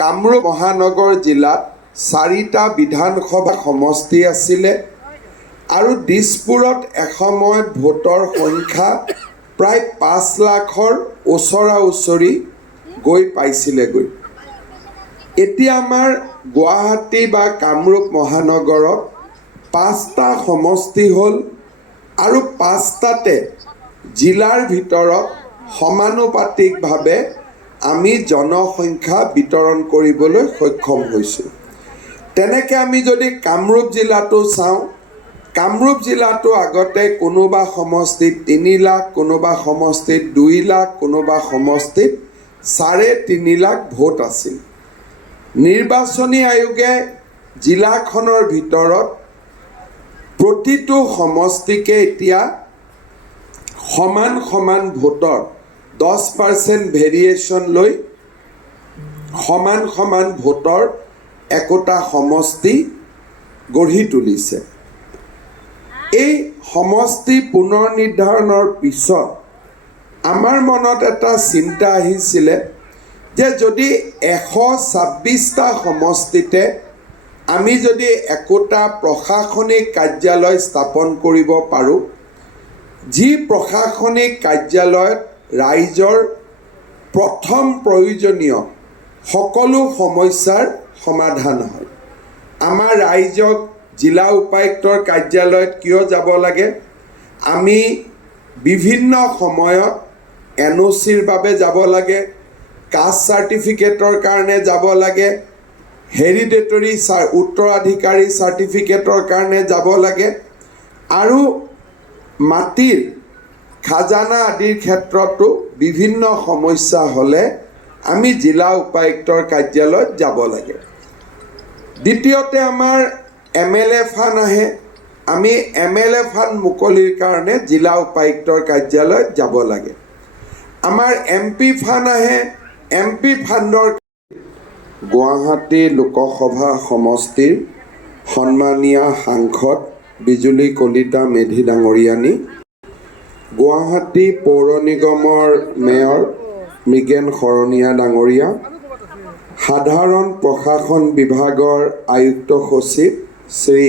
কামৰূপ মহানগৰ জিলাত 4টা বিধানসভা সমষ্টি আছিলে আৰু দিছপুৰত এসময়ত ভোটৰ সংখ্যা প্ৰায় 5 লাখৰ ওচৰা-ওচৰি গৈ পাইছিলেগৈ। এতিয়া আমাৰ গুৱাহাটী বা কামৰূপ মহানগৰত 5টা সমষ্টি হ'ল আৰু 5টাতে জিলাৰ ভিতৰত সমানুপাতিকভাৱে আমি জনসংখ্যা বিতৰণ কৰিবলৈ সক্ষম হৈছোঁ। তেনেকৈ আমি যদি কামৰূপ জিলাটো চাওঁ, কামৰূপ জিলাটো আগতে কোনোবা সমষ্টিত 3 লাখ, কোনোবা সমষ্টিত 2 লাখ, কোনোবা সমষ্টিত 3.5 লাখ ভোট আছিল। নিৰ্বাচনী আয়োগে জিলাখনৰ ভিতৰত প্ৰতিটো সমষ্টিকে এতিয়া সমান সমান ভোটৰ 10% ভেৰিয়েশ্যন লৈ সমান সমান ভোটৰ একোটা সমষ্টি গঢ়ি তুলিছে। এই সমষ্টি পুনৰ নিৰ্ধাৰণৰ পিছত আমাৰ মনত এটা চিন্তা আহিছিলে যে যদি 126টা সমষ্টিতে আমি যদি একোটা প্ৰশাসনিক কাৰ্যালয় স্থাপন কৰিব পাৰোঁ, যি প্ৰশাসনিক কাৰ্যালয়ত ৰাইজৰ প্ৰথম প্ৰয়োজনীয় সকলো সমস্যাৰ সমাধান হয়। আমাৰ ৰাইজক জিলা উপায়ুক্তৰ কাৰ্যালয়ত কিয় যাব লাগে? আমি বিভিন্ন সময়ত NOCৰ বাবে যাব লাগে, কাষ্ট চাৰ্টিফিকেটৰ কাৰণে যাব লাগে, হেৰিডেটৰী উত্তৰাধিকাৰী চাৰ্টিফিকেটৰ কাৰণে যাব লাগে আৰু মাটিৰ খাজানা আদিৰ ক্ষেত্ৰতো বিভিন্ন সমস্যা হ'লে আমি জিলা উপায়ুক্তৰ কাৰ্যালয়ত যাব লাগে। দ্বিতীয়তে আমাৰ MLA ফাণ্ড আহে, আমি MLA ফাণ্ড মুকলিৰ কাৰণে জিলা উপায়ুক্তৰ কাৰ্যালয়ত যাব লাগে। আমাৰ MP ফাণ্ড আহে, MP ফাণ্ডৰ গুৱাহাটী লোকসভা সমষ্টিৰ সন্মানীয় সাংসদ বিজুলী কলিতা মেধি ডাঙৰীয়ানী, গুৱাহাটী পৌৰ নিগমৰ মেয়ৰ মৃগেন শৰণীয়া ডাঙৰীয়া, সাধাৰণ প্ৰশাসন বিভাগৰ আয়ুক্ত সচিব শ্ৰী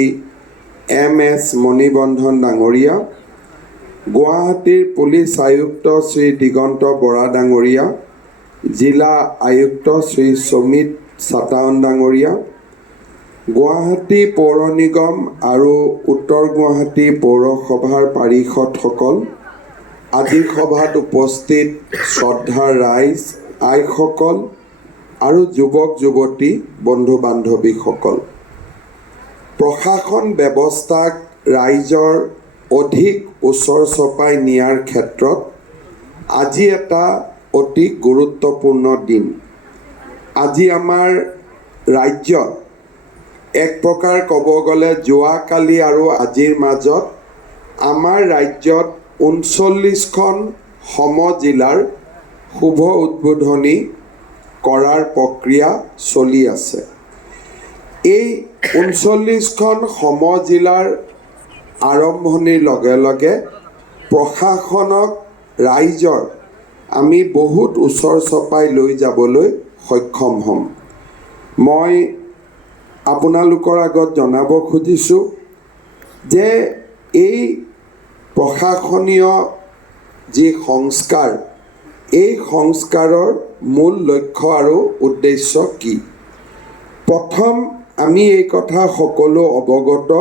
MS মণিবন্ধন ডাঙৰীয়া, গুৱাহাটীৰ পুলিচ আয়ুক্ত শ্ৰী দিগন্ত বৰা ডাঙৰীয়া, জিলা আয়ুক্ত শ্ৰী সমিত চাটাৱন ডাঙৰীয়া, গুৱাহাটী পৌৰ নিগম আৰু উত্তৰ গুৱাহাটী পৌৰসভাৰ পাৰিষদসকল, আজিৰ সভাত উপস্থিত শ্ৰদ্ধাৰ ৰাইজ, আইসকল আৰু যুৱক যুৱতী বন্ধু বান্ধৱীসকল, প্ৰশাসন ব্যৱস্থাক ৰাইজৰ অধিক ওচৰ চপাই নিয়াৰ ক্ষেত্ৰত আজি এটা অতি গুৰুত্বপূৰ্ণ দিন। আজি আমাৰ ৰাজ্যত এক প্ৰকাৰ ক'ব গ'লে যোৱাকালি আৰু আজিৰ মাজত আমাৰ ৰাজ্যত 39খন সমজিলাৰ শুভ উদ্বোধনী কৰাৰ প্ৰক্ৰিয়া চলি আছে। এই 39খন সমজিলাৰ আৰম্ভণিৰ লগে লগে প্ৰশাসনক ৰাইজৰ আমি বহুত ওচৰ চপাই লৈ যাবলৈ সক্ষম হ'ম। মই আপোনালোকৰ আগত জনাব খুজিছোঁ যে এই প্ৰশাসনীয় যি সংস্কাৰ, এই সংস্কাৰৰ মূল লক্ষ্য আৰু উদ্দেশ্য কি? প্ৰথম আমি এই কথা সকলো অৱগত